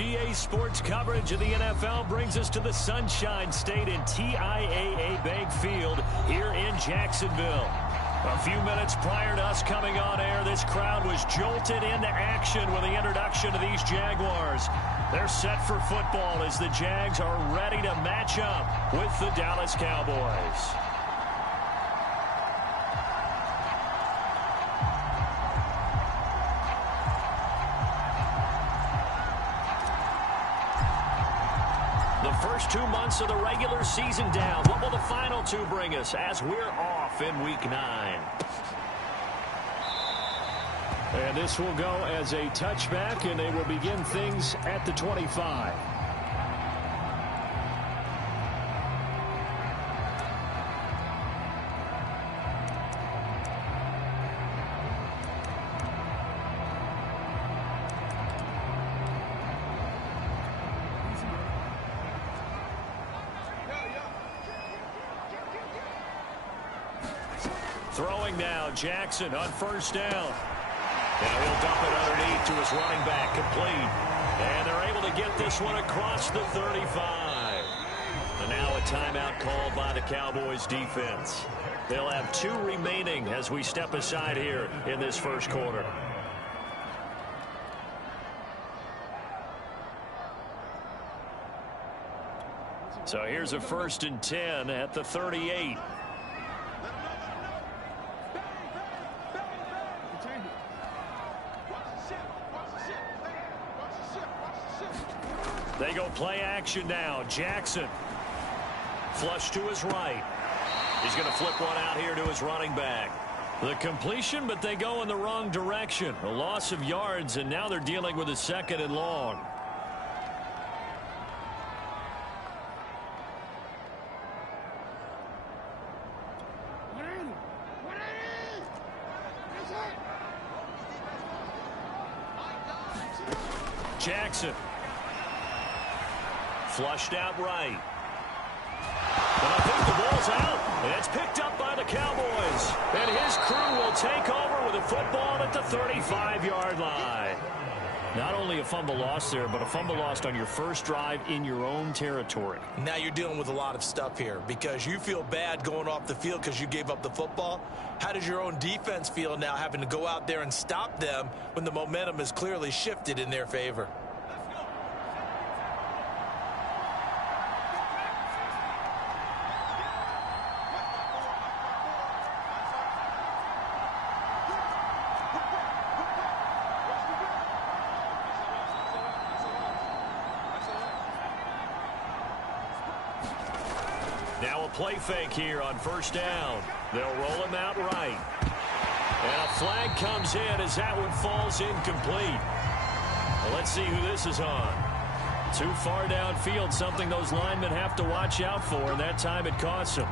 EA Sports coverage of the NFL brings us to the Sunshine State and TIAA Bank Field here in Jacksonville. A few minutes prior to us coming on air, this crowd was jolted into action with the introduction of these Jaguars. They're set for football as the Jags are ready to match up with the Dallas Cowboys. First 2 months of the regular season down. What will the final two bring us as we're off in Week 9? And this will go as a touchback, and they will begin things at the 25. Throwing now, Jackson on first down. And he'll dump it underneath to his running back, complete. And they're able to get this one across the 35. And now a timeout called by the Cowboys defense. They'll have 2 remaining as we step aside here in this first quarter. So here's a 1st and 10 at the 38. They go play action now. Jackson. Flush to his right. He's going to flip one out here to his running back. The completion, but they go in the wrong direction. A loss of yards, and now they're dealing with a 2nd and long. Jackson. Flushed out right. And I think the ball's out. And it's picked up by the Cowboys. And his crew will take over with a football at the 35-yard line. Not only a fumble loss there, but a fumble lost on your first drive in your own territory. Now you're dealing with a lot of stuff here because you feel bad going off the field because you gave up the football. How does your own defense feel now having to go out there and stop them when the momentum is clearly shifted in their favor? Now a play fake here on first down. They'll roll him out right. And a flag comes in as that one falls incomplete. Well, let's see who this is on. Too far downfield, something those linemen have to watch out for, and that time it costs them.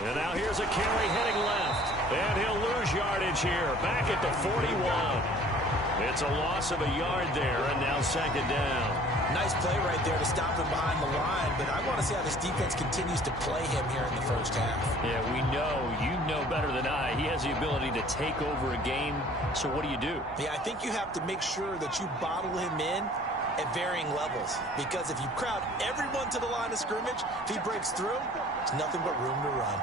And now here's a carry heading left. And he'll lose yardage here. Back at the 41. It's a loss of a yard there, and now 2nd down. Nice play right there to stop him behind the line, but I want to see how this defense continues to play him here in the first half. Yeah, we know. You know better than I. He has the ability to take over a game, so what do you do? Yeah, I think you have to make sure that you bottle him in at varying levels, because if you crowd everyone to the line of scrimmage, if he breaks through, there's nothing but room to run.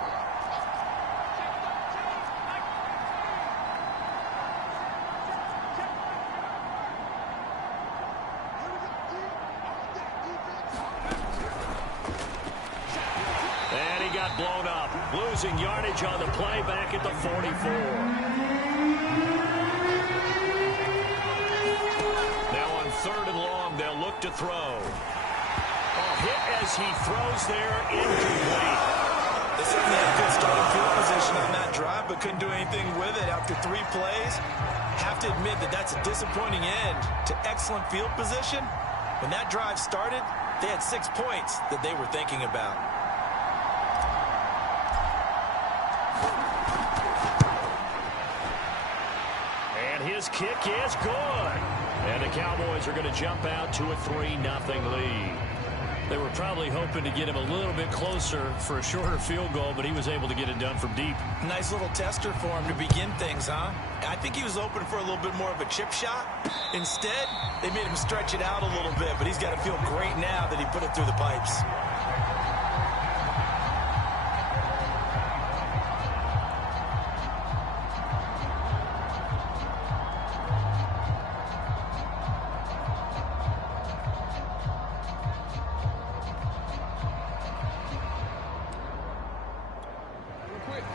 And he got blown up, losing yardage on the play back at the 44. Third and long, they'll look to throw. Hit as he throws there, incomplete. They certainly had a good starting field position on that drive, but couldn't do anything with it after 3 plays. Have to admit that that's a disappointing end to excellent field position. When that drive started, they had 6 points that they were thinking about. And his kick is good. And the Cowboys are going to jump out to a 3-0 lead. They were probably hoping to get him a little bit closer for a shorter field goal, but he was able to get it done from deep. Nice little tester for him to begin things, huh? I think he was open for a little bit more of a chip shot. Instead, they made him stretch it out a little bit, but he's got to feel great now that he put it through the pipes.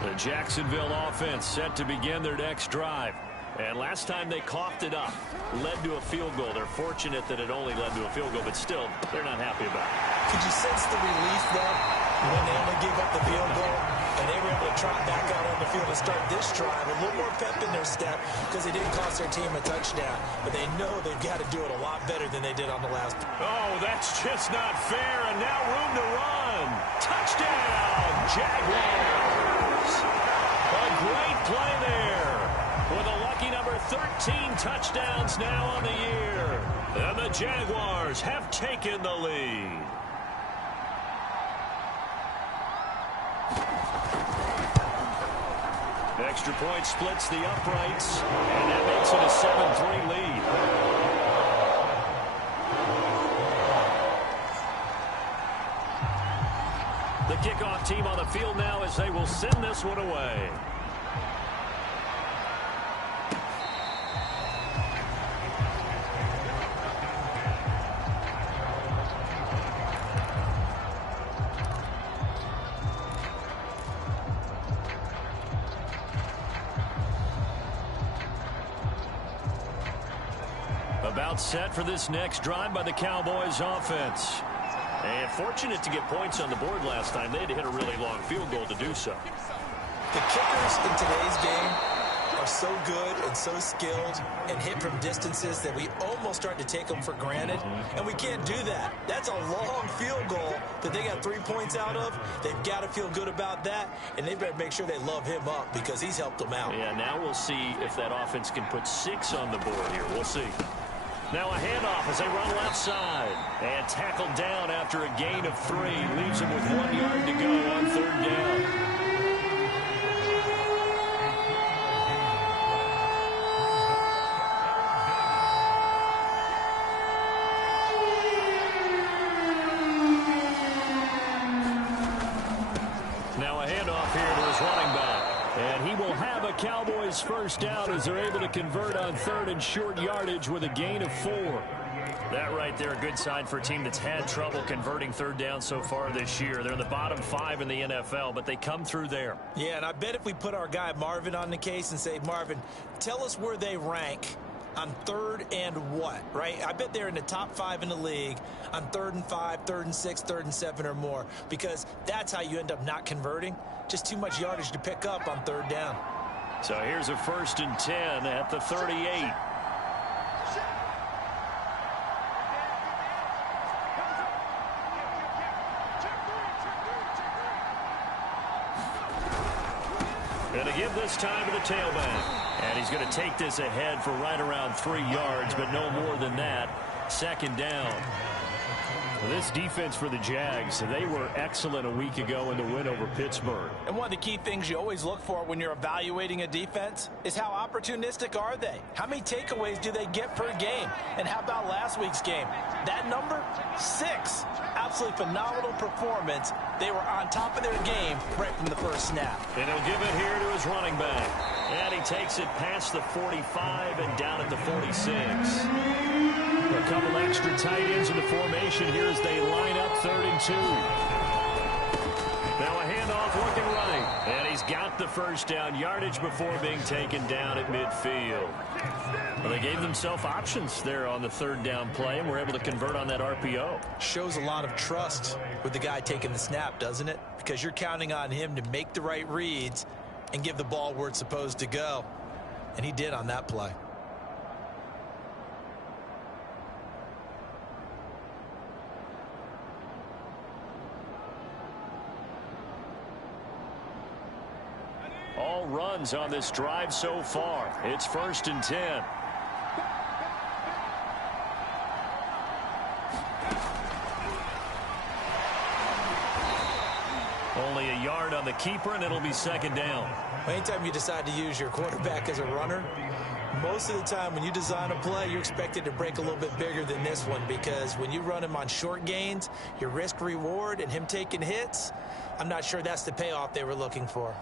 The Jacksonville offense set to begin their next drive. And last time they coughed it up, led to a field goal. They're fortunate that it only led to a field goal, but still, they're not happy about it. Could you sense the relief, though, when they only gave up the field goal and they were able to trot back out on the field and start this drive? A little more pep in their step because they didn't cost their team a touchdown. But they know they've got to do it a lot better than they did on the last. Oh, that's just not fair. And now room to run. Touchdown, Jaguars. A great play there. With a lucky number 13 touchdowns now on the year. And the Jaguars have taken the lead. Extra point splits the uprights, and that makes it a 7-3 lead. The kickoff team on the field now as they will send this one away. About set for this next drive by the Cowboys offense. And fortunate to get points on the board last time. They had to hit a really long field goal to do so. The kickers in today's game are so good and so skilled and hit from distances that we almost start to take them for granted. And we can't do that. That's a long field goal that they got 3 points out of. They've got to feel good about that. And they better make sure they love him up because he's helped them out. Yeah, now we'll see if that offense can put 6 on the board here. We'll see. Now a handoff as they run left side. And tackled down after a gain of 3. Leaves him with 1 yard to go on third down. Now a handoff here to his running back. And he will have a Cowboys first down as they're able to convert on third and short yardage with a gain of 4. That right there, a good sign for a team that's had trouble converting third down so far this year. They're in the bottom 5 in the NFL, but they come through there. Yeah, and I bet if we put our guy Marvin on the case and say, Marvin, tell us where they rank on third and what, right? I bet they're in the top 5 in the league on 3rd and 5, 3rd and 6, 3rd and 7 or more, because that's how you end up not converting. Just too much yardage to pick up on third down. So here's a 1st and 10 at the 38. Going to give this time to the tailback. And he's going to take this ahead for right around 3 yards, but no more than that. 2nd down. This defense for the Jags, they were excellent a week ago in the win over Pittsburgh. And one of the key things you always look for when you're evaluating a defense is how opportunistic are they? How many takeaways do they get per game? And how about last week's game? That number, 6. Absolutely phenomenal performance. They were on top of their game right from the first snap. And he'll give it here to his running back. And he takes it past the 45 and down at the 46. A couple extra tight ends in the formation here as they line up 3rd and 2. Now a handoff looking right. And he's got the first down yardage before being taken down at midfield. Well, they gave themselves options there on the 3rd down play and were able to convert on that RPO. Shows a lot of trust with the guy taking the snap, doesn't it? Because you're counting on him to make the right reads and give the ball where it's supposed to go. And he did on that play. All runs on this drive so far. It's 1st and 10. Only a yard on the keeper, and it'll be second down. Anytime you decide to use your quarterback as a runner, most of the time when you design a play, you're expected to break a little bit bigger than this one, because when you run him on short gains, your risk-reward and him taking hits, I'm not sure that's the payoff they were looking for.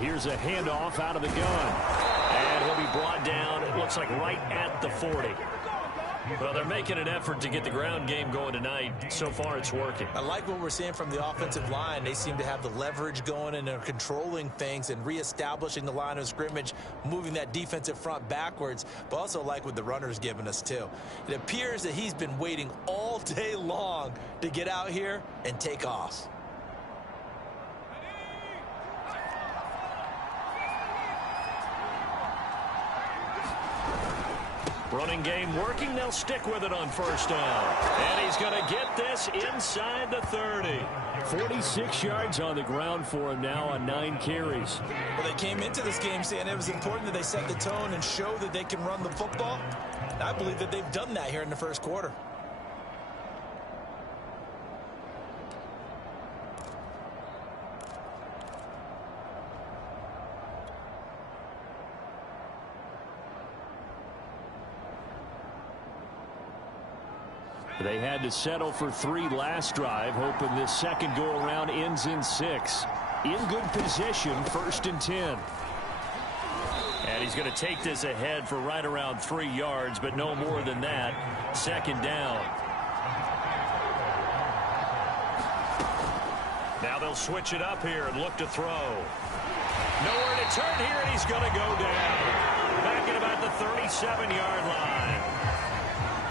Here's a handoff out of the gun. And he'll be brought down, it looks like right at the 40. Well, they're making an effort to get the ground game going tonight. So far, it's working. I like what we're seeing from the offensive line. They seem to have the leverage going, and they're controlling things and reestablishing the line of scrimmage, moving that defensive front backwards, but also like what the runner's giving us, too. It appears that he's been waiting all day long to get out here and take off. Running game working. They'll stick with it on first down. And he's going to get this inside the 30. 46 yards on the ground for him now on 9 carries. Well, they came into this game saying it was important that they set the tone and show that they can run the football. And I believe that they've done that here in the first quarter. They had to settle for 3 last drive, hoping this second go-around ends in 6. In good position, 1st and 10. And he's going to take this ahead for right around 3 yards, but no more than that. 2nd down. Now they'll switch it up here and look to throw. Nowhere to turn here, and he's going to go down. Back at about the 37-yard line.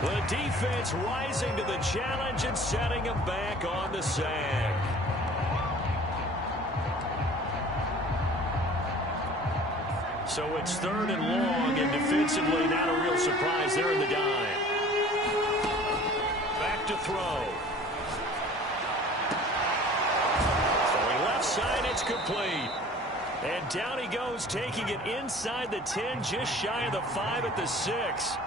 The defense rising to the challenge and setting him back on the sack. So it's 3rd and long, and defensively not a real surprise there in the dime. Back to throw. Throwing left side, it's complete. And down he goes, taking it inside the 10, just shy of the 5 at the 6.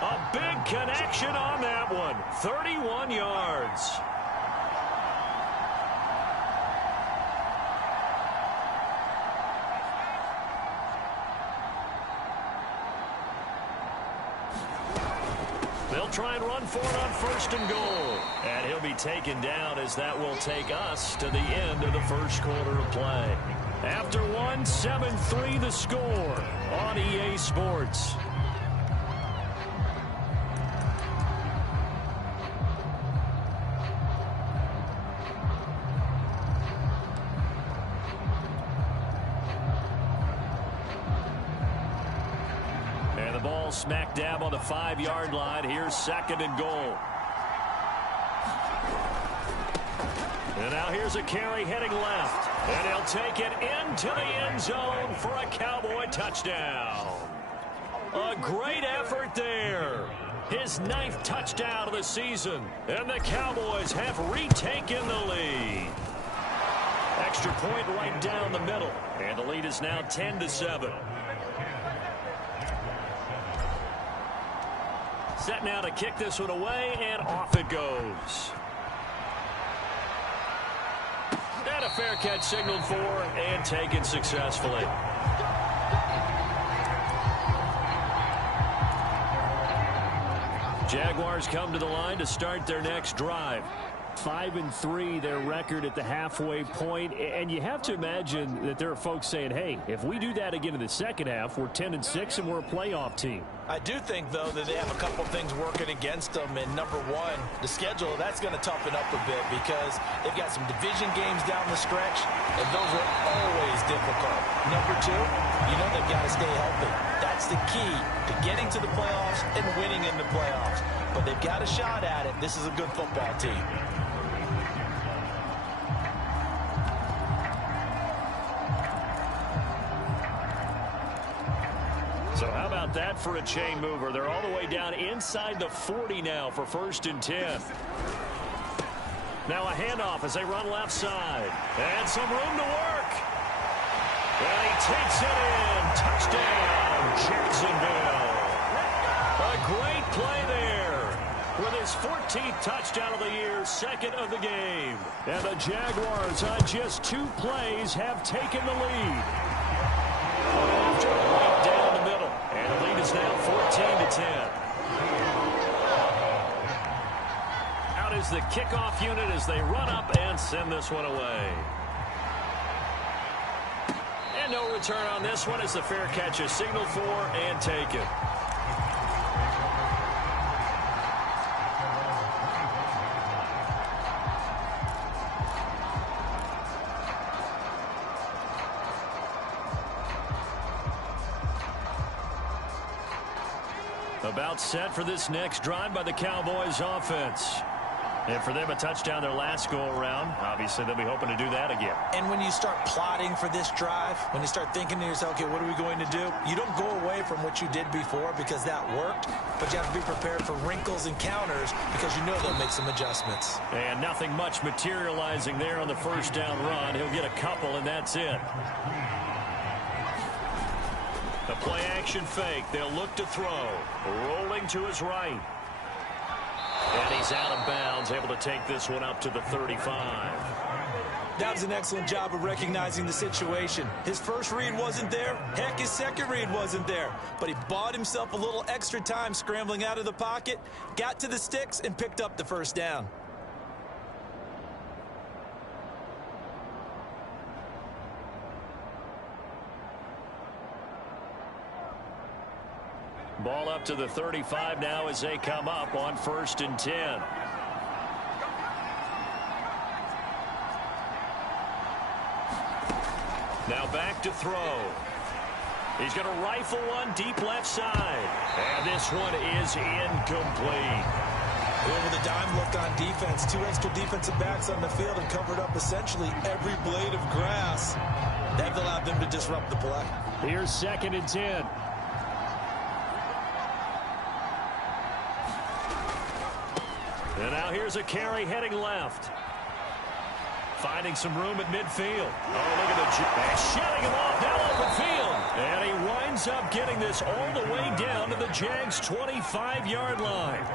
A big connection on that one. 31 yards. They'll try and run for it on 1st and goal. And he'll be taken down, as that will take us to the end of the first quarter of play. After one, 7-3 the score on EA Sports. Smack dab on the 5-yard line. Here's 2nd and goal. And now here's a carry heading left. And he'll take it into the end zone for a Cowboy touchdown. A great effort there. His 9th touchdown of the season. And the Cowboys have retaken the lead. Extra point right down the middle. And the lead is now 10-7. Set now to kick this one away, and off it goes. And a fair catch signaled for and taken successfully. Jaguars come to the line to start their next drive. 5-3 their record at the halfway point, and you have to imagine that there are folks saying, hey, if we do that again in the second half, we're 10-6 and we're a playoff team. I do think, though, that they have a couple things working against them. And number one, the schedule, that's going to toughen up a bit, because they've got some division games down the stretch, and those are always difficult. Number two, you know they've got to stay healthy. That's the key to getting to the playoffs and winning in the playoffs. But they've got a shot at it. This is a good football team. So how about that for a chain mover? They're all the way down inside the 40 now for 1st and 10. Now a handoff as they run left side. And some room to work. And he takes it in. Touchdown, Jacksonville. A great play there. With his 14th touchdown of the year, second of the game. And the Jaguars on just 2 plays have taken the lead. Right down the middle. And the lead is now 14-10. Out is the kickoff unit as they run up and send this one away. And no return on this one as the fair catch is signaled for and taken. About set for this next drive by the Cowboys offense. And for them, a touchdown their last go-around. Obviously, they'll be hoping to do that again. And when you start plotting for this drive, when you start thinking to yourself, okay, what are we going to do? You don't go away from what you did before because that worked, but you have to be prepared for wrinkles and counters because you know they'll make some adjustments. And nothing much materializing there on the first down run. He'll get a couple, and that's it. The play-action fake. They'll look to throw. Rolling to his right. And he's out of bounds, able to take this one up to the 35. That was an excellent job of recognizing the situation. His first read wasn't there. Heck, his second read wasn't there. But he bought himself a little extra time scrambling out of the pocket, got to the sticks, and picked up the first down. Ball up to the 35 now as they come up on 1st and 10. Now back to throw. He's going to rifle one deep left side. And this one is incomplete. With a dime look on defense, 2 extra defensive backs on the field and covered up essentially every blade of grass. That allowed them to disrupt the play. Here's 2nd and 10. And now here's a carry heading left. Finding some room at midfield. Oh, look at the shedding him off down open field. And he winds up getting this all the way down to the Jags' 25-yard line.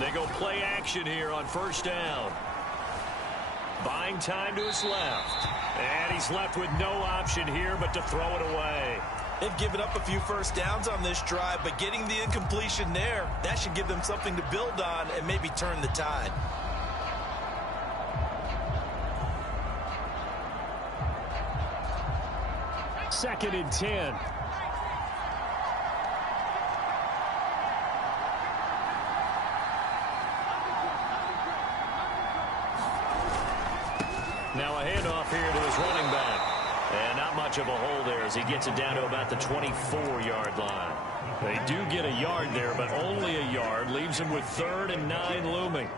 They go play action here on 1st down. Buying time to his left. And he's left with no option here but to throw it away. They've given up a few first downs on this drive, but getting the incompletion there, that should give them something to build on and maybe turn the tide. Second and 10. Now a handoff here to his running back. And not much of a hole there as he gets it down to about the 24-yard line. They do get a yard there, but only a yard. Leaves him with 3rd and 9 looming.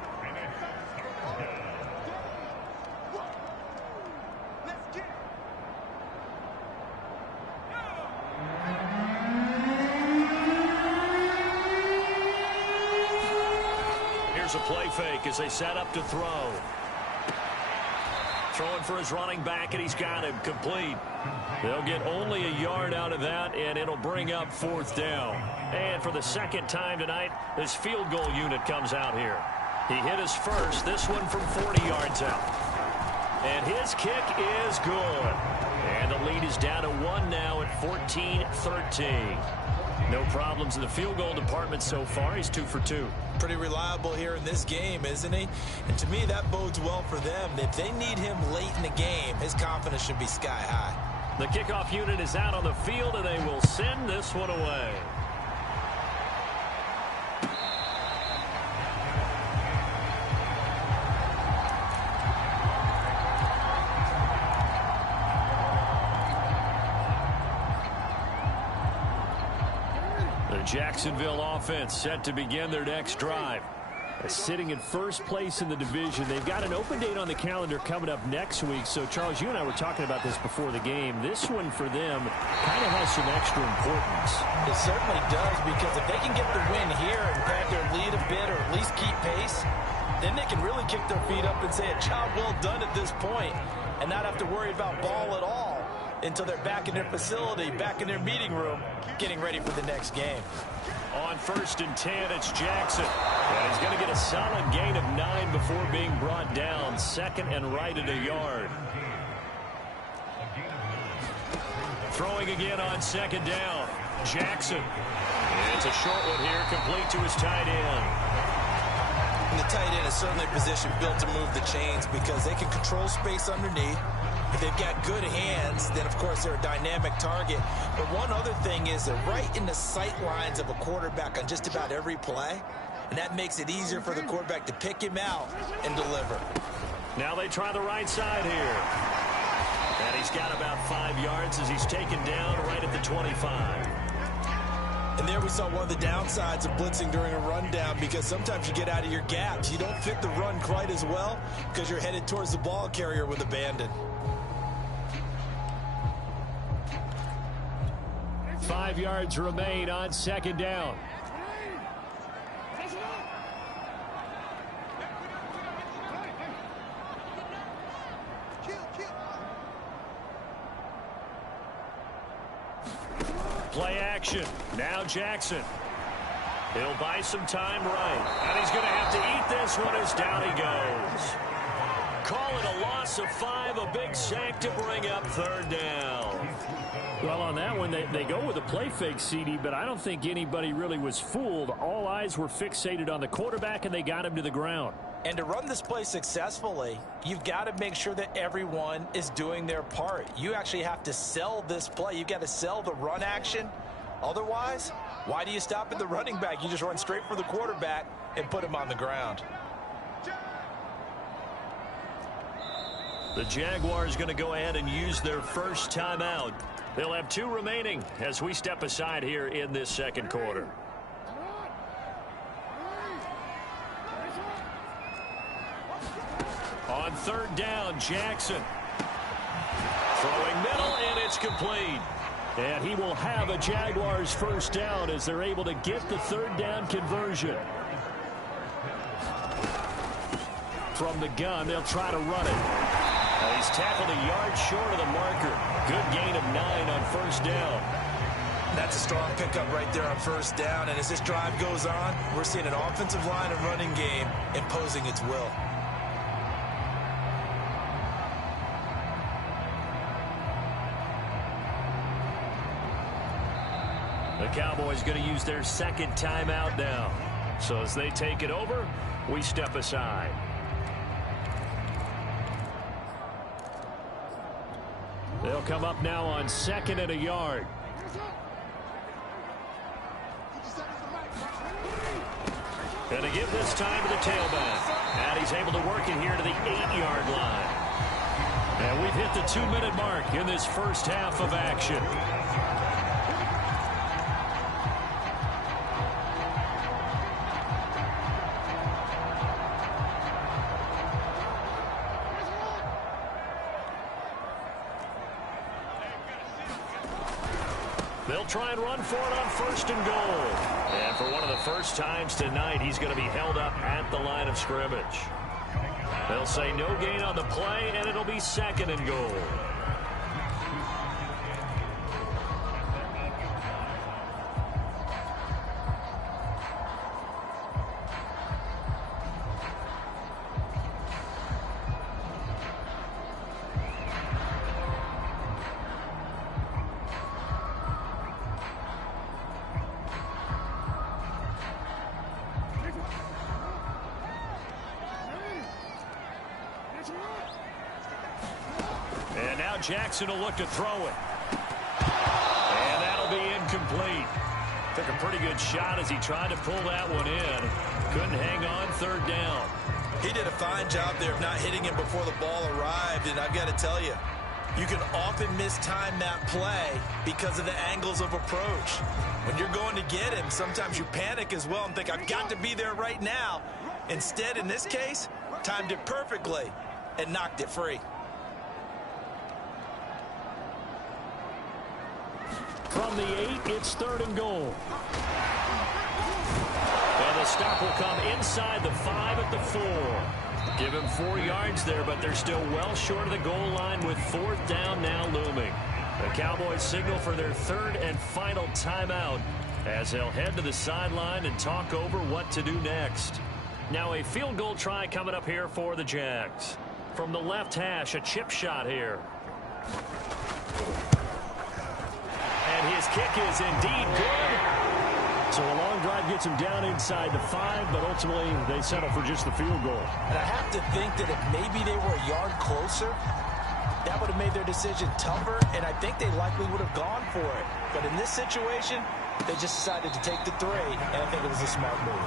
Here's a play fake as they set up to throw. Throwing for his running back, and he's got him complete. They'll get only a yard out of that, and it'll bring up 4th down. And for the 2nd time tonight, this field goal unit comes out here. He hit his first, this one from 40 yards out. And his kick is good. And the lead is down to 1 now at 14-13. No problems in the field goal department so far. He's 2 for 2. Pretty reliable here in this game, isn't he? And to me, that bodes well for them. If they need him late in the game, his confidence should be sky high. The kickoff unit is out on the field, and they will send this one away. Jacksonville offense set to begin their next drive. Sitting in first place in the division. They've got an open date on the calendar coming up next week. So, Charles, you and I were talking about this before the game. This one for them kind of has some extra importance. It certainly does, because if they can get the win here and pad their lead a bit or at least keep pace, then they can really kick their feet up and say a job well done at this point and not have to worry about ball at all until they're back in their facility, back in their meeting room, getting ready for the next game. On 1st and 10, it's Jackson. And he's going to get a solid gain of 9 before being brought down. 2nd and right at a yard. Throwing again on 2nd down. Jackson. It's a short one here, complete to his tight end. And the tight end is certainly a position built to move the chains because they can control space underneath. If they've got good hands, then, of course, they're a dynamic target. But one other thing is they're right in the sight lines of a quarterback on just about every play, and that makes it easier for the quarterback to pick him out and deliver. Now they try the right side here. And he's got about 5 yards as he's taken down right at the 25. And there we saw one of the downsides of blitzing during a rundown, because sometimes you get out of your gaps. You don't fit the run quite as well because you're headed towards the ball carrier with abandon. 5 yards remain on 2nd down. Play action. Now Jackson. He'll buy some time right. And he's going to have to eat this one as down he goes. Call it a loss of 5, a big sack to bring up 3rd down. Well, on that one, they go with a play fake, CD, but I don't think anybody really was fooled. All eyes were fixated on the quarterback, and they got him to the ground. And to run this play successfully, you've got to make sure that everyone is doing their part. You actually have to sell this play. You've got to sell the run action. Otherwise, why do you stop at the running back? You just run straight for the quarterback and put him on the ground. The Jaguars going to go ahead and use their first timeout. They'll have 2 remaining as we step aside here in this 2nd quarter. On 3rd down, Jackson. Throwing middle, and it's complete. And he will have a Jaguars first down as they're able to get the 3rd down conversion. From the gun, they'll try to run it. He's tackled a yard short of the marker. Good gain of 9 on 1st down. That's a strong pickup right there on 1st down. And as this drive goes on, we're seeing an offensive line and running game imposing its will. The Cowboys going to use their 2nd timeout now. So as they take it over, we step aside. They'll come up now on 2nd and a yard. And to give this time to the tailback. And he's able to work it here to the 8-yard line. And we've hit the 2-minute mark in this first half of action. They'll try and run for it on 1st and goal. And for one of the first times tonight, he's going to be held up at the line of scrimmage. They'll say no gain on the play, and it'll be 2nd and goal. And now Jackson will look to throw it. And that'll be incomplete. Took a pretty good shot as he tried to pull that one in. Couldn't hang on 3rd down. He did a fine job there of not hitting him before the ball arrived. And I've got to tell you, you can often mistime that play because of the angles of approach. When you're going to get him, sometimes you panic as well and think, I've got to be there right now. Instead, in this case, timed it perfectly and knocked it free. From the 8, it's 3rd and goal. And the stop will come inside the 5 at the 4. Give him 4 yards there, but they're still well short of the goal line with 4th down now looming. The Cowboys signal for their 3rd and final timeout as they'll head to the sideline and talk over what to do next. Now a field goal try coming up here for the Jags. From the left hash, a chip shot here. And his kick is indeed good. So a long drive gets him down inside the 5, but ultimately they settle for just the field goal. And I have to think that if maybe they were a yard closer, that would have made their decision tougher, and I think they likely would have gone for it. But in this situation, they just decided to take the 3, and I think it was a smart move.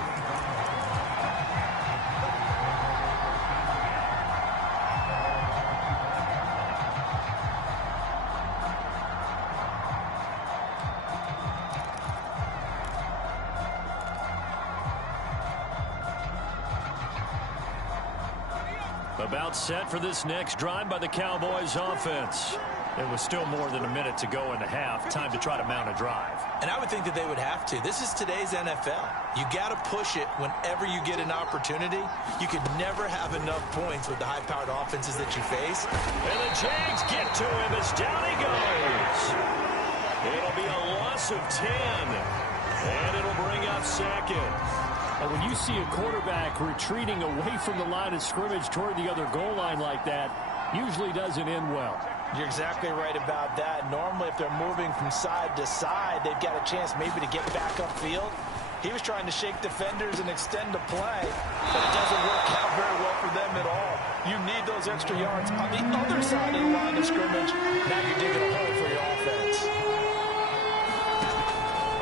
About set for this next drive by the Cowboys offense. It was still more than a minute to go in the half. Time to try to mount a drive. And I would think that they would have to. This is today's NFL. You got to push it whenever you get an opportunity. You can never have enough points with the high-powered offenses that you face. And the Jags get to him as down he goes. It'll be a loss of 10. And it'll bring up 2nd. And when you see a quarterback retreating away from the line of scrimmage toward the other goal line like that, usually doesn't end well. You're exactly right about that. Normally, if they're moving from side to side, they've got a chance maybe to get back upfield. He was trying to shake defenders and extend the play, but it doesn't work out very well for them at all. You need those extra yards on the other side of the line of scrimmage. Now you're digging a hole for your offense.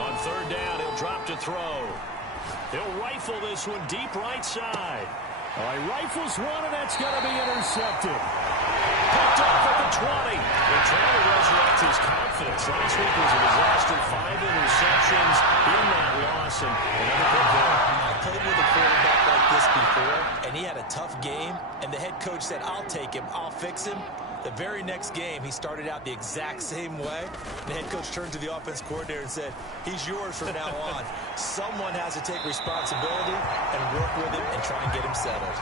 On 3rd down, he'll drop to throw. He'll rifle this one deep right side. He rifles one, and that's going to be intercepted. Picked off at the 20. They're trying to resurrect his confidence. Last week was a disaster. 5 interceptions in that loss, and another big there. I played with a quarterback like this before, and he had a tough game, and the head coach said, I'll take him, I'll fix him. The very next game, he started out the exact same way. The head coach turned to the offense coordinator and said, he's yours from now on. Someone has to take responsibility and work with him and try and get him settled.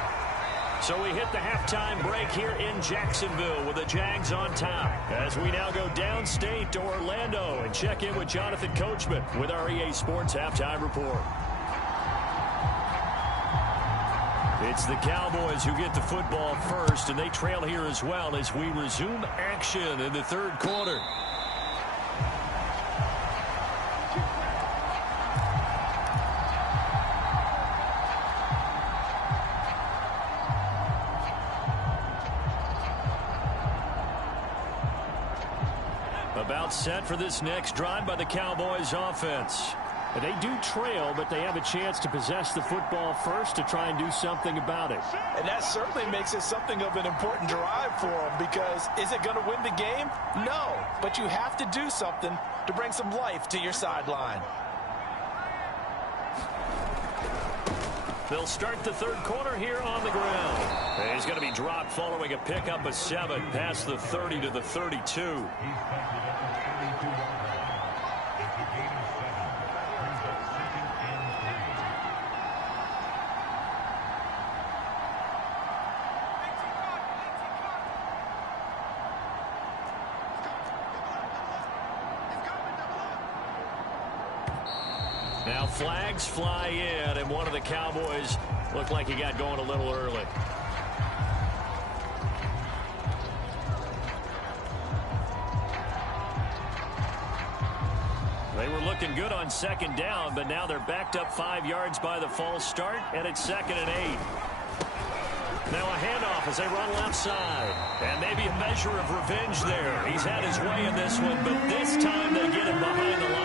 So we hit the halftime break here in Jacksonville with the Jags on top. As we now go downstate to Orlando and check in with Jonathan Coachman with our EA Sports Halftime Report. It's the Cowboys who get the football first, and they trail here as well as we resume action in the 3rd quarter. About set for this next drive by the Cowboys offense. They do trail, but they have a chance to possess the football first to try and do something about it. And that certainly makes it something of an important drive for them, because is it going to win the game? No, but you have to do something to bring some life to your sideline. They'll start the 3rd quarter here on the ground. He's going to be dropped following a pickup of 7 past the 30 to the 32. Now flags fly in, and one of the Cowboys looked like he got going a little early. They were looking good on 2nd down, but now they're backed up 5 yards by the false start, and it's 2nd and 8. Now a handoff as they run left side. And maybe a measure of revenge there. He's had his way in this one, but this time they get him behind the line.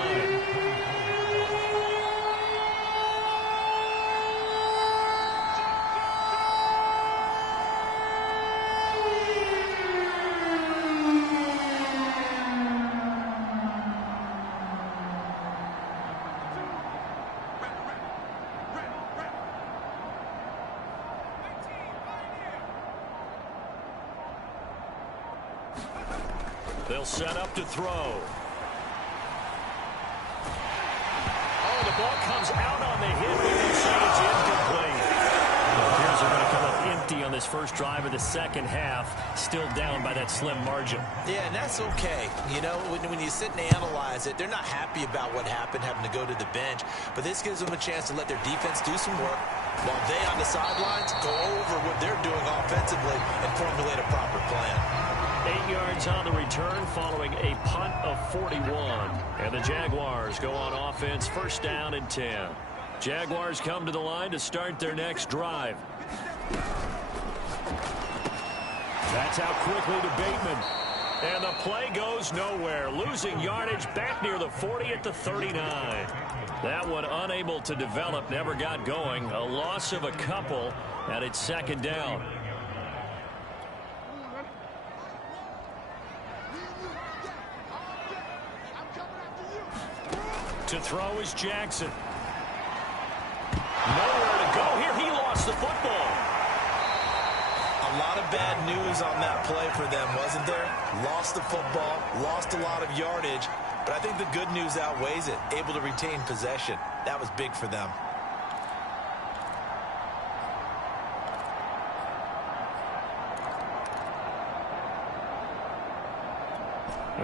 They'll set up to throw. Oh, the ball comes out on the hit, but they say it's incomplete. It appears they're going to come up empty on this first drive of the second half, still down by that slim margin. Yeah, and that's okay. You know, when you sit and analyze it, they're not happy about what happened, having to go to the bench, but this gives them a chance to let their defense do some work while they on the sidelines go over what they're doing offensively and formulate a proper plan. 8 yards on the return following a punt of 41. And the Jaguars go on offense, first down and 10. Jaguars come to the line to start their next drive. That's out quickly to Bateman. And the play goes nowhere. Losing yardage back near the 40 at the 39. That one unable to develop, never got going. A loss of a couple, and it's second down. To throw is Jackson. Nowhere to go here. He lost the football. A lot of bad news on that play for them, wasn't there? Lost the football, lost a lot of yardage, but I think the good news outweighs it. Able to retain possession. That was big for them.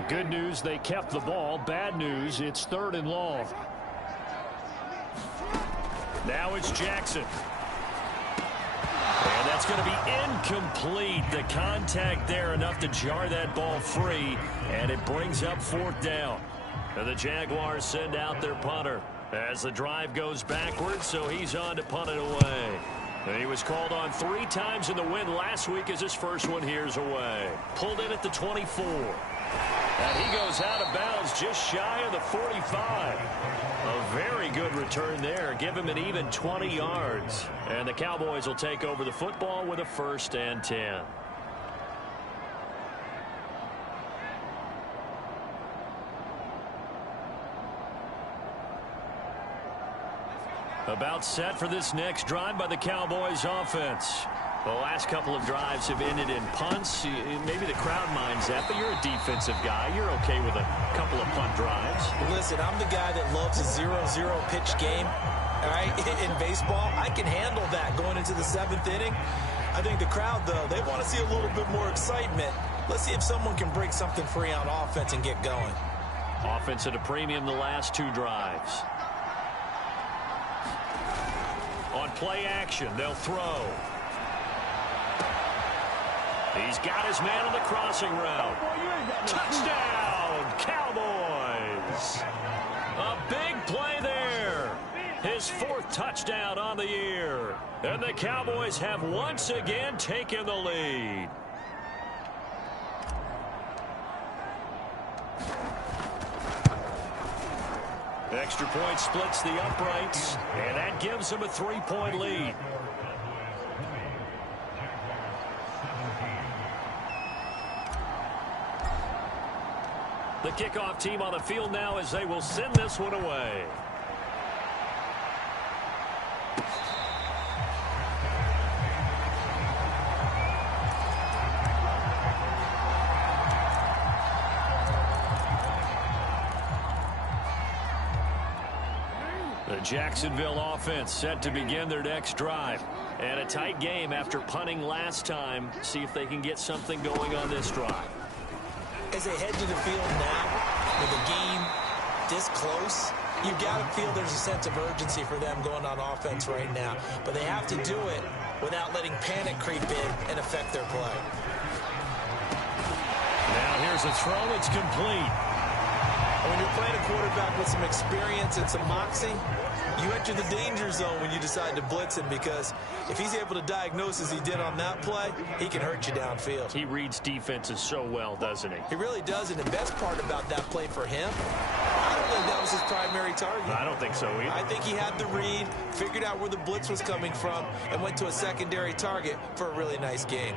Good news, they kept the ball. Bad news, it's third and long. Now it's Jackson. And that's going to be incomplete. The contact there enough to jar that ball free, and it brings up fourth down. And the Jaguars send out their punter as the drive goes backwards, so he's on to punt it away. And he was called on 3 times in the win last week as his first one here's away. Pulled in at the 24. And he goes out of bounds just shy of the 45. A very good return there. Give him an even 20 yards. And the Cowboys will take over the football with a first and 10. About set for this next drive by the Cowboys offense. The last couple of drives have ended in punts. Maybe the crowd minds that, but you're a defensive guy. You're okay with a couple of punt drives. Listen, I'm the guy that loves a 0-0 pitch game. All right, in baseball, I can handle that going into the 7th inning. I think the crowd, though, they want to see a little bit more excitement. Let's see if someone can break something free on offense and get going. Offense at a premium the last 2 drives. On play action, they'll throw. He's got his man on the crossing route. Touchdown, Cowboys. A big play there. His 4th touchdown on the year. And the Cowboys have once again taken the lead. Extra point splits the uprights, and that gives them a 3-point lead. The kickoff team on the field now as they will send this one away. The Jacksonville offense set to begin their next drive. And a tight game after punting last time. See if they can get something going on this drive. As they head to the field now, with the game this close, you've got to feel there's a sense of urgency for them going on offense right now. But they have to do it without letting panic creep in and affect their play. Now here's a throw. It's complete. When you're playing a quarterback with some experience and some moxie, you enter the danger zone when you decide to blitz him, because if he's able to diagnose as he did on that play, he can hurt you downfield. He reads defenses so well, doesn't he? He really does, and the best part about that play for him, I don't think that was his primary target. I don't think so either. I think he had the read, figured out where the blitz was coming from, and went to a secondary target for a really nice game.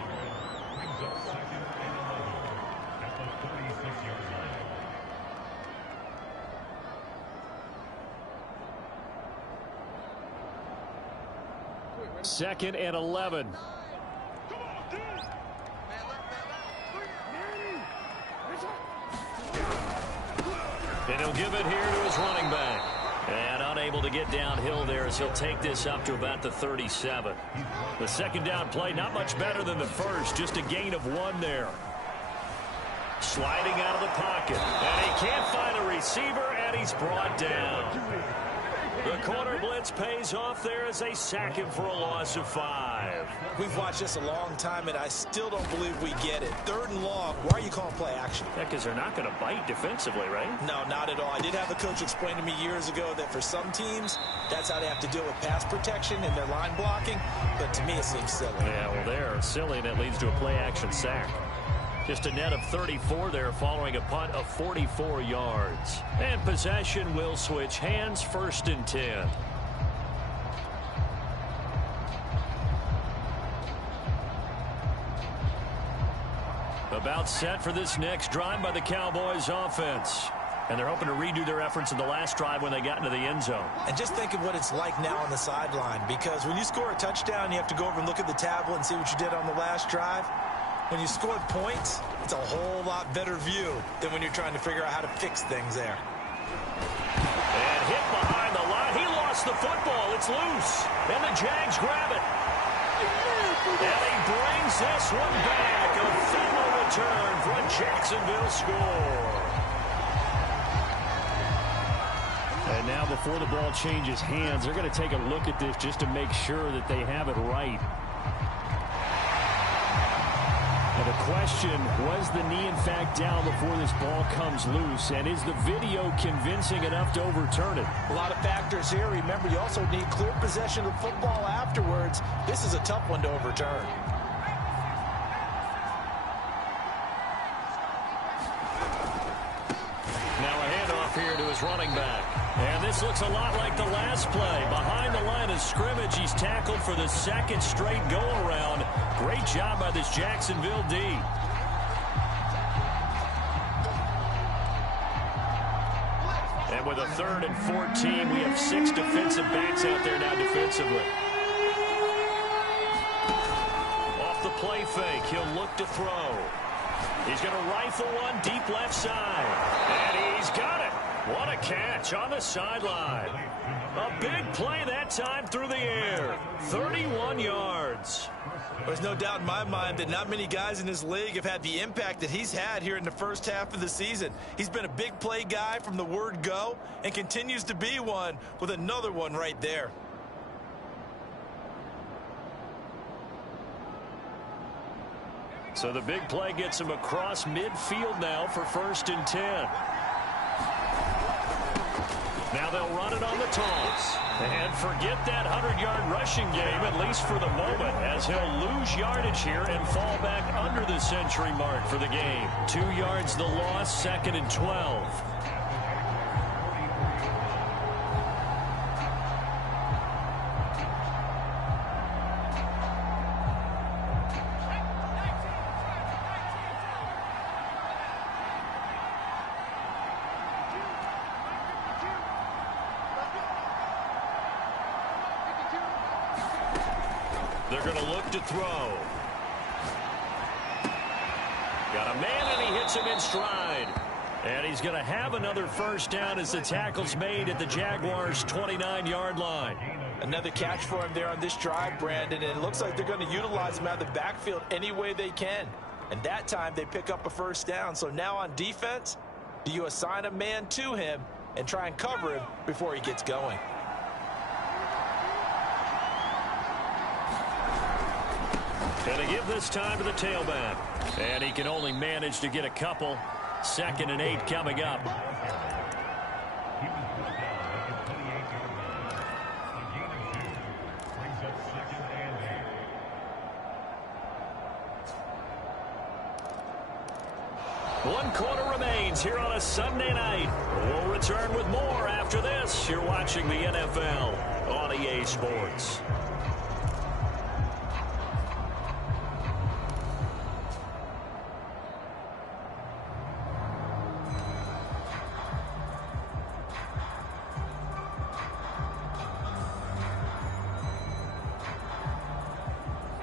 Second and 11. And he'll give it here to his running back. And unable to get downhill there as he'll take this up to about the 37. The second down play, not much better than the first, just a gain of 1 there. Sliding out of the pocket. And he can't find a receiver, and he's brought down. The corner blitz pays off there as they sack him for a loss of 5. We've watched this a long time, and I still don't believe we get it. 3rd and long. Why are you calling play action? Yeah, because they're not going to bite defensively, right? No, not at all. I did have a coach explain to me years ago that for some teams, that's how they have to deal with pass protection and their line blocking. But to me, it seems silly. Yeah, well, they're silly, and it leads to a play action sack. Just a net of 34 there following a punt of 44 yards. And possession will switch hands, 1st and 10. About set for this next drive by the Cowboys offense. And they're hoping to redo their efforts in the last drive when they got into the end zone. And just think of what it's like now on the sideline. Because when you score a touchdown, you have to go over and look at the tablet and see what you did on the last drive. When you scored points, it's a whole lot better view than when you're trying to figure out how to fix things there. And hit behind the line. He lost the football. It's loose. And the Jags grab it. And he brings this one back. A final return for a Jacksonville score. And now before the ball changes hands, they're going to take a look at this just to make sure that they have it right. The question, was the knee in fact down before this ball comes loose? And is the video convincing enough to overturn it? A lot of factors here. Remember, you also need clear possession of football afterwards. This is a tough one to overturn. Now a handoff here to his running back. And this looks a lot like the last play. Behind the line of scrimmage, he's tackled for the 2nd straight go-around. Great job by this Jacksonville D. And with a 3rd and 14, we have 6 defensive backs out there now defensively. Off the play fake, he'll look to throw. He's going to rifle one deep left side. And he's got it. What a catch on the sideline. A big play that time through the air. 31 yards. There's no doubt in my mind that not many guys in this league have had the impact that he's had here in the first half of the season. He's been a big play guy from the word go and continues to be one with another one right there. So the big play gets him across midfield now for 1st and 10. Now they'll run it on the toss. And forget that 100-yard rushing game, at least for the moment, as he'll lose yardage here and fall back under the century mark for the game. 2 yards the loss, 2nd and 12. They're going to look to throw. Got a man, and he hits him in stride. And he's going to have another 1st down as the tackle's made at the Jaguars' 29-yard line. Another catch for him there on this drive, Brandon, and it looks like they're going to utilize him out of the backfield any way they can. And that time they pick up a 1st down. So now on defense, do you assign a man to him and try and cover him before he gets going? And they give this time to the tailback. And he can only manage to get a couple. 2nd and 8 coming up. One quarter remains here on a Sunday night. We'll return with more after this. You're watching the NFL on EA Sports.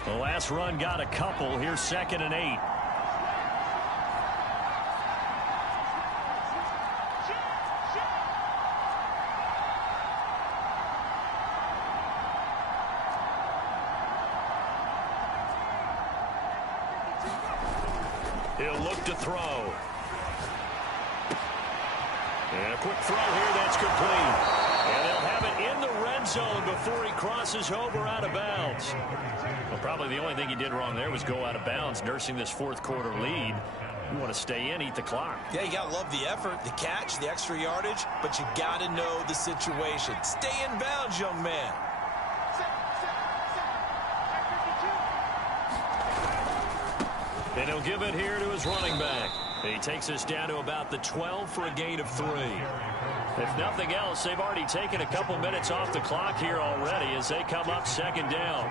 The last run got a couple. Here's 2nd and 8. He'll look to throw. And a quick throw here, that's complete. And they'll have it in the red zone before he crosses over out of bounds. Well, probably the only thing he did wrong there was go out of bounds, nursing this fourth quarter lead. You want to stay in, eat the clock. Yeah, you got to love the effort, the catch, the extra yardage, but you got to know the situation. Stay in bounds, young man. And he'll give it here to his running back. He takes us down to about the 12 for a gain of 3. If nothing else, they've already taken a couple minutes off the clock here already as they come up second down.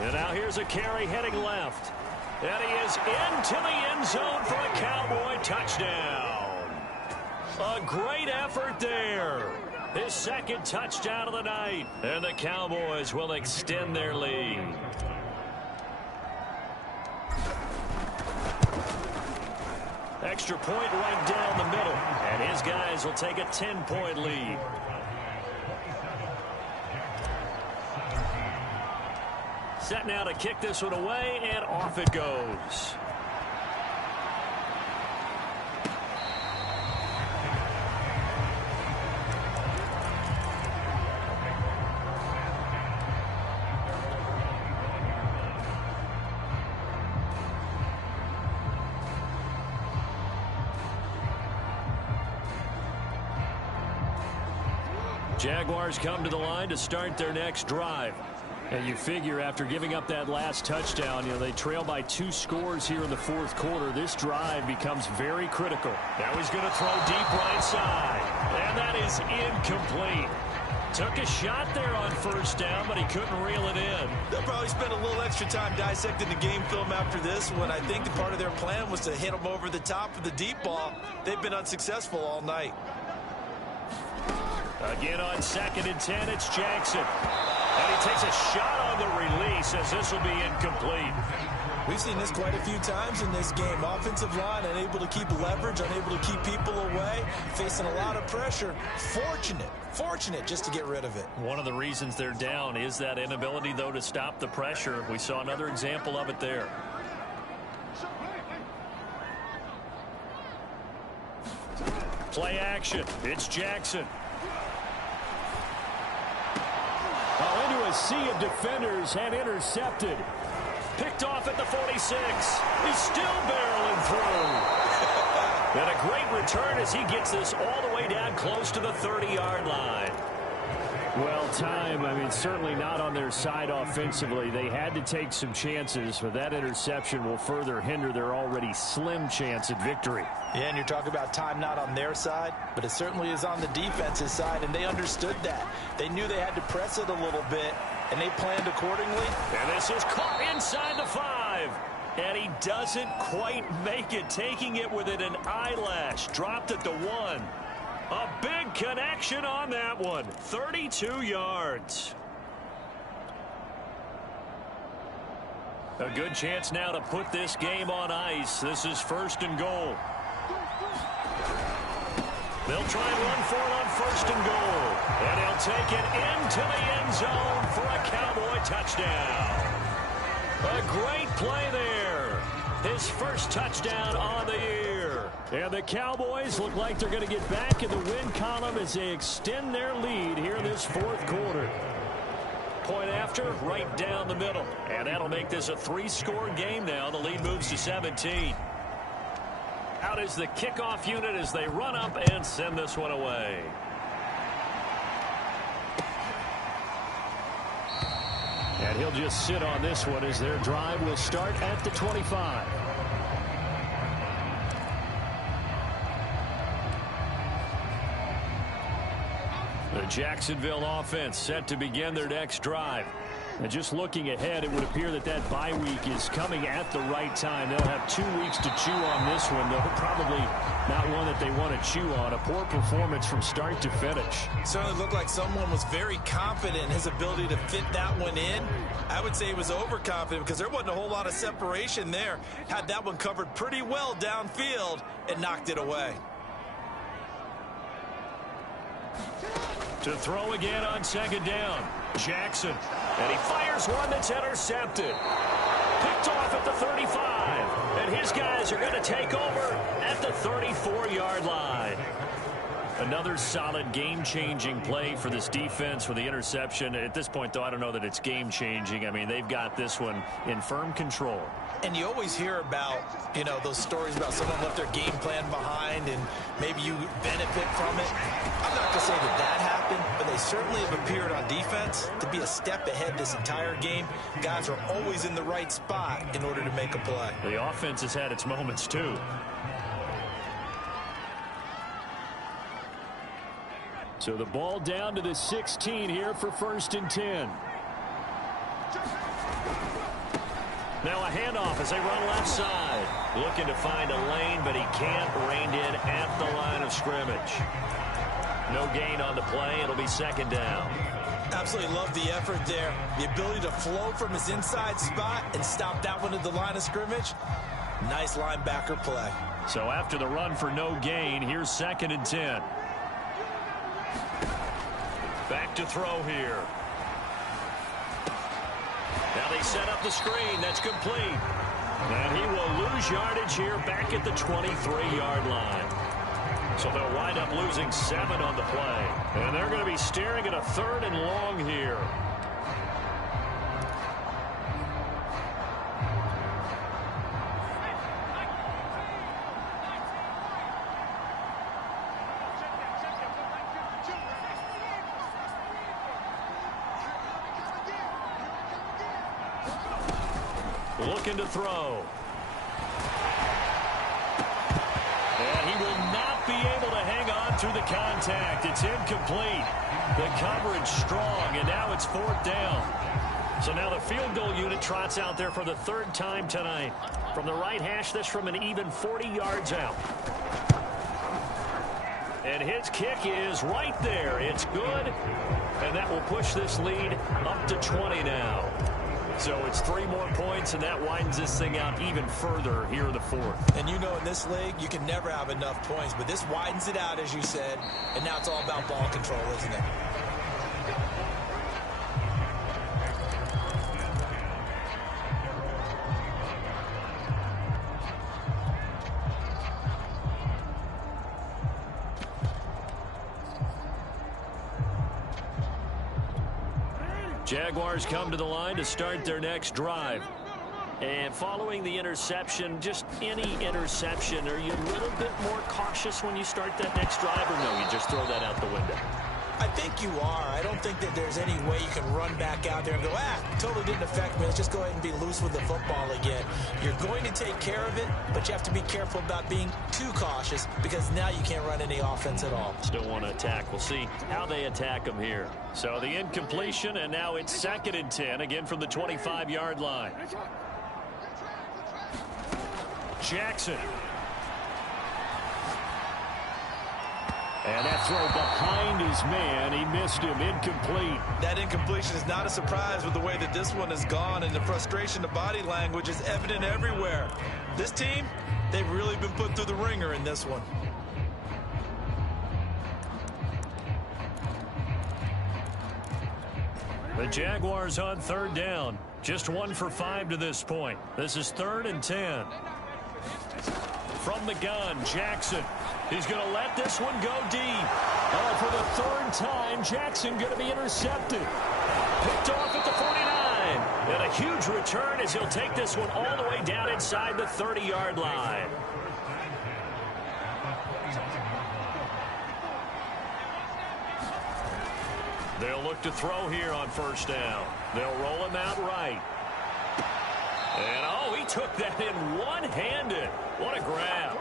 And now here's a carry heading left. And he is into the end zone for a Cowboy touchdown. A great effort there. His second touchdown of the night. And the Cowboys will extend their lead. Extra point right down the middle. And his guys will take a 10-point lead. Set now to kick this one away, and off it goes. Jaguars come to the line to start their next drive. And you figure after giving up that last touchdown, they trail by 2 scores here in the fourth quarter. This drive becomes very critical. Now he's going to throw deep right side. And that is incomplete. Took a shot there on first down, but he couldn't reel it in. They'll probably spend a little extra time dissecting the game film after this one. I think the part of their plan was to hit him over the top of the deep ball. They've been unsuccessful all night. Again on 2nd and 10, it's Jackson. And he takes a shot on the release as this will be incomplete. We've seen this quite a few times in this game. Offensive line unable to keep leverage, unable to keep people away, facing a lot of pressure. Fortunate just to get rid of it. One of the reasons they're down is that inability, though, to stop the pressure. We saw another example of it there. Play action. It's Jackson. Into a sea of defenders and intercepted. Picked off at the 46. He's still barreling through. And a great return as he gets this all the way down close to the 30-yard line. Well, time, certainly not on their side offensively. They had to take some chances, but that interception will further hinder their already slim chance at victory. Yeah, and you're talking about time not on their side, but it certainly is on the defense's side, and they understood that. They knew they had to press it a little bit, and they planned accordingly. And this is caught inside the 5. And he doesn't quite make it, taking it within an eyelash. Dropped at the 1. A big connection on that one. 32 yards. A good chance now to put this game on ice. This is 1st and goal. They'll try and run for it on 1st and goal. And he'll take it into the end zone for a Cowboy touchdown. A great play there. His first touchdown on the year. And the Cowboys look like they're going to get back in the win column as they extend their lead here in this fourth quarter. Point after, right down the middle. And that'll make this a 3-score game now. The lead moves to 17. Out is the kickoff unit as they run up and send this one away. And he'll just sit on this one as their drive will start at the 25. The Jacksonville offense set to begin their next drive. And just looking ahead, it would appear that that bye week is coming at the right time. They'll have 2 weeks to chew on this one, though probably not one that they want to chew on. A poor performance from start to finish. Certainly looked like someone was very confident in his ability to fit that one in. I would say he was overconfident because there wasn't a whole lot of separation there. Had that one covered pretty well downfield and knocked it away. To throw again on second down. Jackson. And he fires one that's intercepted. Picked off at the 35. And his guys are going to take over at the 34-yard line. Another solid game-changing play for this defense with the interception. At this point, though, I don't know that it's game-changing. I mean, they've got this one in firm control. And you always hear about, you know, those stories about someone left their game plan behind and maybe you benefit from it. I'm not going to say that happened, but they certainly have appeared on defense to be a step ahead this entire game. Guys are always in the right spot in order to make a play. The offense has had its moments, too. So the ball down to the 16 here for 1st and 10. Now a handoff as they run left side. Looking to find a lane, but he can't. Reined in at the line of scrimmage. No gain on the play. It'll be 2nd down. Absolutely love the effort there. The ability to flow from his inside spot and stop that one at the line of scrimmage. Nice linebacker play. So after the run for no gain, here's 2nd and 10. Back to throw here. Now they set up the screen. That's complete. And he will lose yardage here back at the 23-yard line. So they'll wind up losing 7 on the play. And they're going to be staring at a 3rd and long here. Looking to throw. And he will not be able to hang on through the contact. It's incomplete. The coverage strong, and now it's 4th down. So now the field goal unit trots out there for the 3rd time tonight. From the right hash, this from an even 40 yards out. And his kick is right there. It's good, and that will push this lead up to 20 now. So it's 3 more points, and that widens this thing out even further here in the 4th. And you know in this league, you can never have enough points, but this widens it out, as you said, and now it's all about ball control, isn't it? Jaguars come to the line to start their next drive. And following the interception, just any interception, are you a little bit more cautious when you start that next drive, or no, you just throw that out the window? I think you are. I don't think that there's any way you can run back out there and go, totally didn't affect me. Let's just go ahead and be loose with the football again. You're going to take care of it, but you have to be careful about being too cautious because now you can't run any offense at all. Still want to attack. We'll see how they attack them here. So the incompletion, and now it's 2nd and 10, again from the 25-yard line. Jackson. And that throw behind his man. He missed him. Incomplete. That incompletion is not a surprise with the way that this one has gone, and the frustration of body language is evident everywhere. This team, they've really been put through the ringer in this one. The Jaguars on 3rd down. Just 1 for 5 to this point. This is 3rd and 10. From the gun, Jackson. He's going to let this one go deep. Oh, for the 3rd time, Jackson going to be intercepted. Picked off at the 49. And a huge return as he'll take this one all the way down inside the 30-yard line. They'll look to throw here on 1st down. They'll roll him out right. And, oh, he took that in one-handed. What a grab.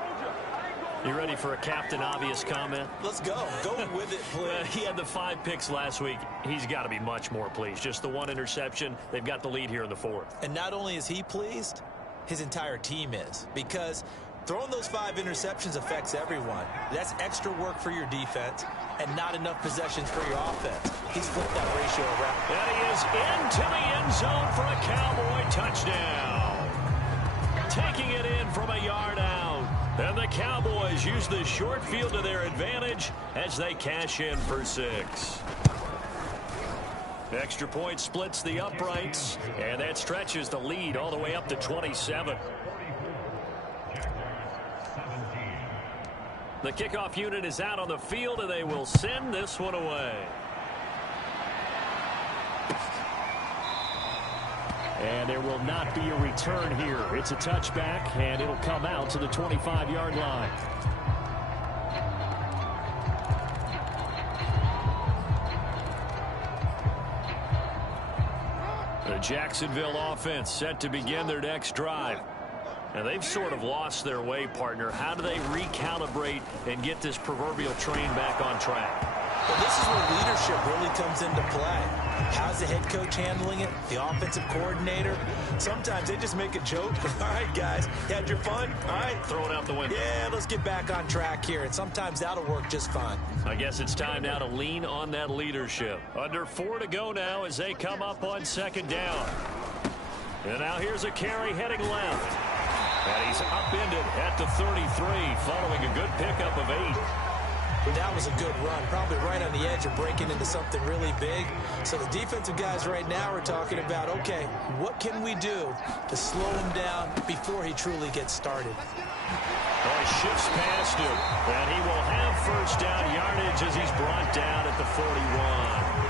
You ready for a Captain Obvious comment? Let's go. Go with it, please. He had the 5 picks last week. He's got to be much more pleased. Just the 1 interception. They've got the lead here in the 4th. And not only is he pleased, his entire team is. Because throwing those 5 interceptions affects everyone. That's extra work for your defense and not enough possessions for your offense. He's flipped that ratio around. And he is into the end zone for a Cowboy touchdown. Taking it in from a yard out. And the Cowboys use the short field to their advantage as they cash in for 6. Extra point splits the uprights, and that stretches the lead all the way up to 27. The kickoff unit is out on the field, and they will send this one away. And there will not be a return here. It's a touchback, and it'll come out to the 25-yard line. The Jacksonville offense set to begin their next drive. And they've sort of lost their way, partner. How do they recalibrate and get this proverbial train back on track? Well, this is where leadership really comes into play. How's the head coach handling it? The offensive coordinator? Sometimes they just make a joke. All right, guys, you had your fun? All right. Throw it out the window. Yeah, let's get back on track here. And sometimes that'll work just fine. I guess it's time now to lean on that leadership. Under 4 to go now as they come up on 2nd down. And now here's a carry heading left. And he's upended at the 33 following a good pickup of 8. That was a good run, probably right on the edge of breaking into something really big. So the defensive guys right now are talking about, okay, what can we do to slow him down before he truly gets started? Well, he shifts past him, and he will have 1st down yardage as he's brought down at the 41.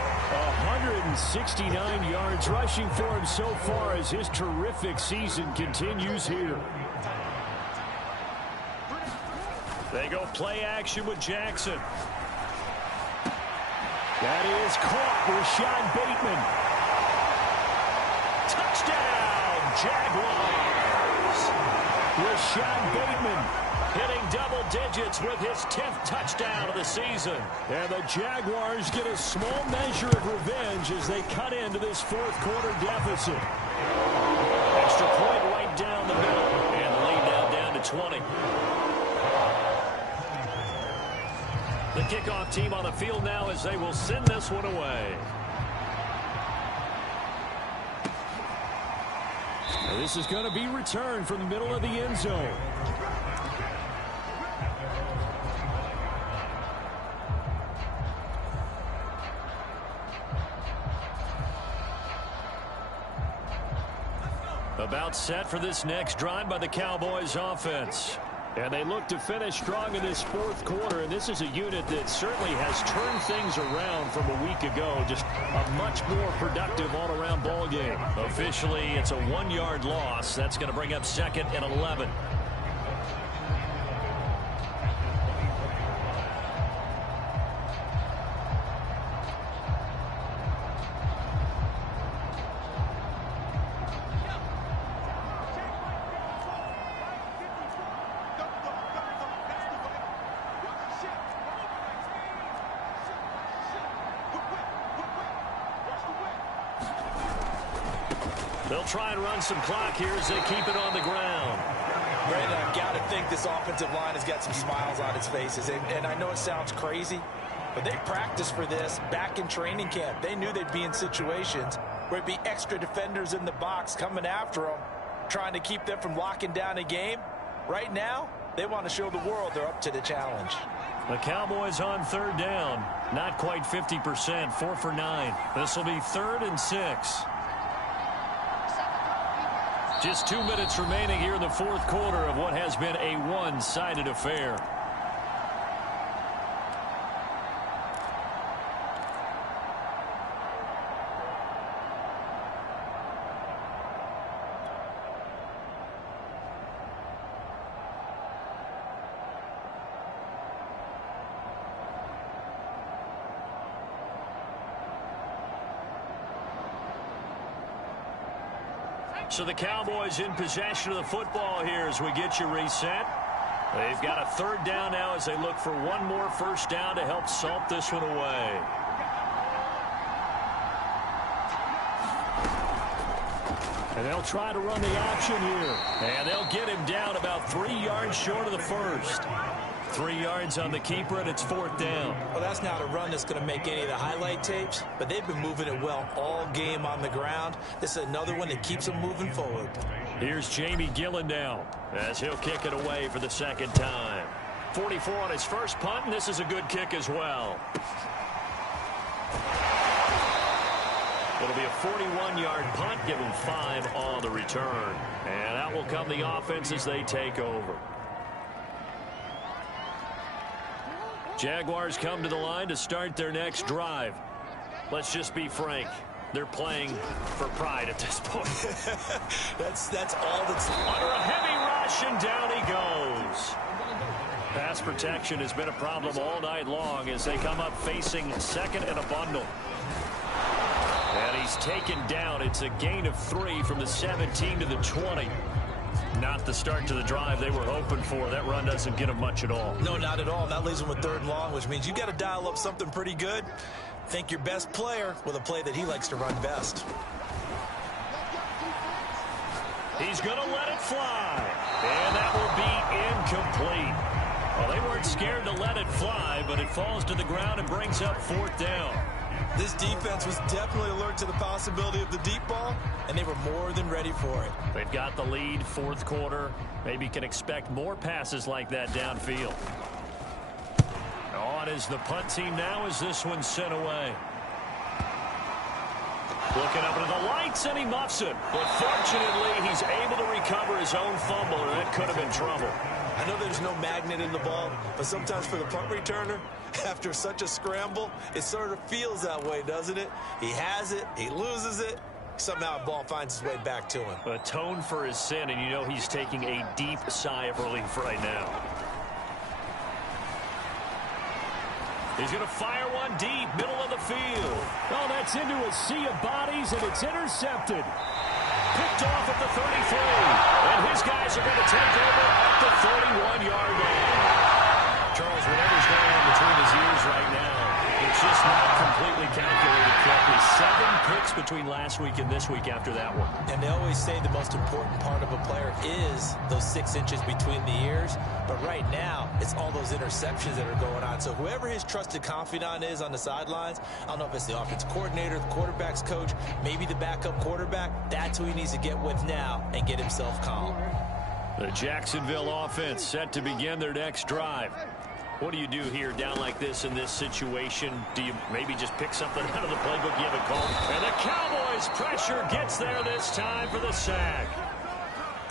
169 yards rushing for him so far as his terrific season continues here. They go play action with Jackson. That is caught. Rashad Bateman. Touchdown, Jaguars. Rashad Bateman hitting double digits with his 10th touchdown of the season. And the Jaguars get a small measure of revenge as they cut into this 4th quarter deficit. Extra point right down the middle. And the lead now down to 20. The kickoff team on the field now as they will send this one away. Now this is going to be returned from the middle of the end zone. About set for this next drive by the Cowboys offense. And they look to finish strong in this 4th quarter. And this is a unit that certainly has turned things around from a week ago. Just a much more productive all-around ball game. Officially, it's a 1-yard loss. That's going to bring up 2nd and 11. They'll try and run some clock here as they keep it on the ground. Brandon, I've got to think this offensive line has got some smiles on its faces. And I know it sounds crazy, but they practiced for this back in training camp. They knew they'd be in situations where it'd be extra defenders in the box coming after them, trying to keep them from locking down a game. Right now, they want to show the world they're up to the challenge. The Cowboys on 3rd down. Not quite 50%, 4 for 9. This will be 3rd and 6. Just 2 minutes remaining here in the 4th quarter of what has been a one-sided affair. So the Cowboys in possession of the football here as we get you reset. They've got a 3rd down now as they look for one more 1st down to help salt this one away. And they'll try to run the option here. And they'll get him down about 3 yards short of the 1st. 3 yards on the keeper, and it's 4th down. Well, that's not a run that's going to make any of the highlight tapes, but they've been moving it well all game on the ground. This is another one that keeps them moving forward. Here's Jamie Gillen now as he'll kick it away for the 2nd time. 44 on his first punt, and this is a good kick as well. It'll be a 41-yard punt, give him 5 on the return. And out will come the offense as they take over. Jaguars come to the line to start their next drive. Let's just be frank. They're playing for pride at this point. that's all that's... Under a heavy rush, and down he goes. Pass protection has been a problem all night long as they come up facing 2nd and a bundle. And he's taken down. It's a gain of 3 from the 17 to the 20. Not the start to the drive they were hoping for. That run doesn't get them much at all. No, not at all. That leaves them with 3rd and long, which means you got to dial up something pretty good. Think your best player with a play that he likes to run best. He's going to let it fly. And that will be incomplete. Well, they weren't scared to let it fly, but it falls to the ground and brings up 4th down. This defense was definitely alert to the possibility of the deep ball, and they were more than ready for it. They've got the lead, 4th quarter. Maybe can expect more passes like that downfield. On is the punt team now as this one's sent away. Looking up into the lights, and he muffs it. But fortunately, he's able to recover his own fumble, or that could have been trouble. I know there's no magnet in the ball, but sometimes for the punt returner, after such a scramble, it sort of feels that way, doesn't it? He has it, he loses it, somehow the ball finds its way back to him. Atone for his sin, and you know he's taking a deep sigh of relief right now. He's going to fire one deep, middle of the field. Oh, that's into a sea of bodies, and it's intercepted. Picked off at the 33. And his guys are going to take over at the 41-yard line. Charles, whatever's going on between his ears right now, it's just not completely calculated correctly. 7 picks between last week and this week after that one. And they always say the most important part of a player is those 6 inches between the ears. But right now, it's all those interceptions that are going on. So whoever his trusted confidant is on the sidelines, I don't know if it's the offensive coordinator, the quarterback's coach, maybe the backup quarterback, that's who he needs to get with now and get himself calm. The Jacksonville offense set to begin their next drive. What do you do here down like this in this situation? Do you maybe just pick something out of the playbook you haven't called? And the Cowboys pressure gets there this time for the sack.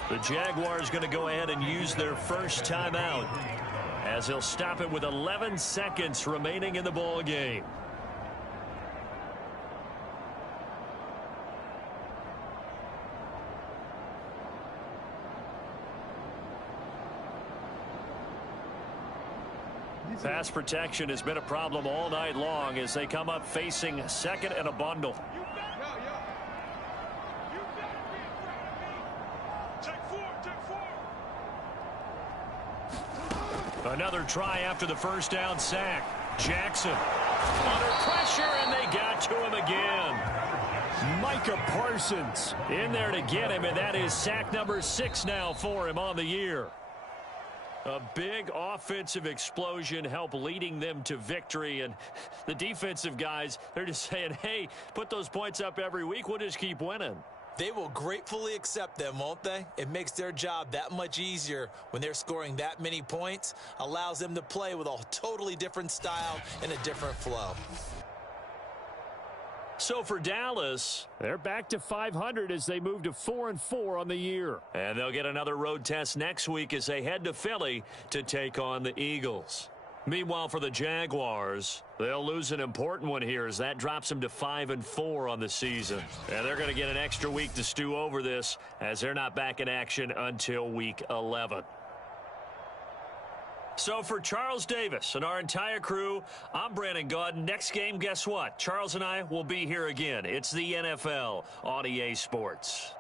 The Jaguars going to go ahead and use their first timeout as they'll stop it with 11 seconds remaining in the ball game. Pass protection has been a problem all night long as they come up facing 2nd and a bundle. Another try after the first down sack. Jackson under pressure, and they got to him again. Micah Parsons in there to get him, and that is sack number 6 now for him on the year. A big offensive explosion helped leading them to victory, and the defensive guys, they're just saying, hey, put those points up every week, we'll just keep winning. They will gratefully accept them, won't they? It makes their job that much easier when they're scoring that many points, allows them to play with a totally different style and a different flow. So for Dallas, they're back to 500 as they move to 4-4 on the year. And they'll get another road test next week as they head to Philly to take on the Eagles. Meanwhile, for the Jaguars, they'll lose an important one here as that drops them to 5-4 on the season. And they're going to get an extra week to stew over this as they're not back in action until week 11. So for Charles Davis and our entire crew, I'm Brandon Gaudin. Next game, guess what? Charles and I will be here again. It's the NFL on EA Sports.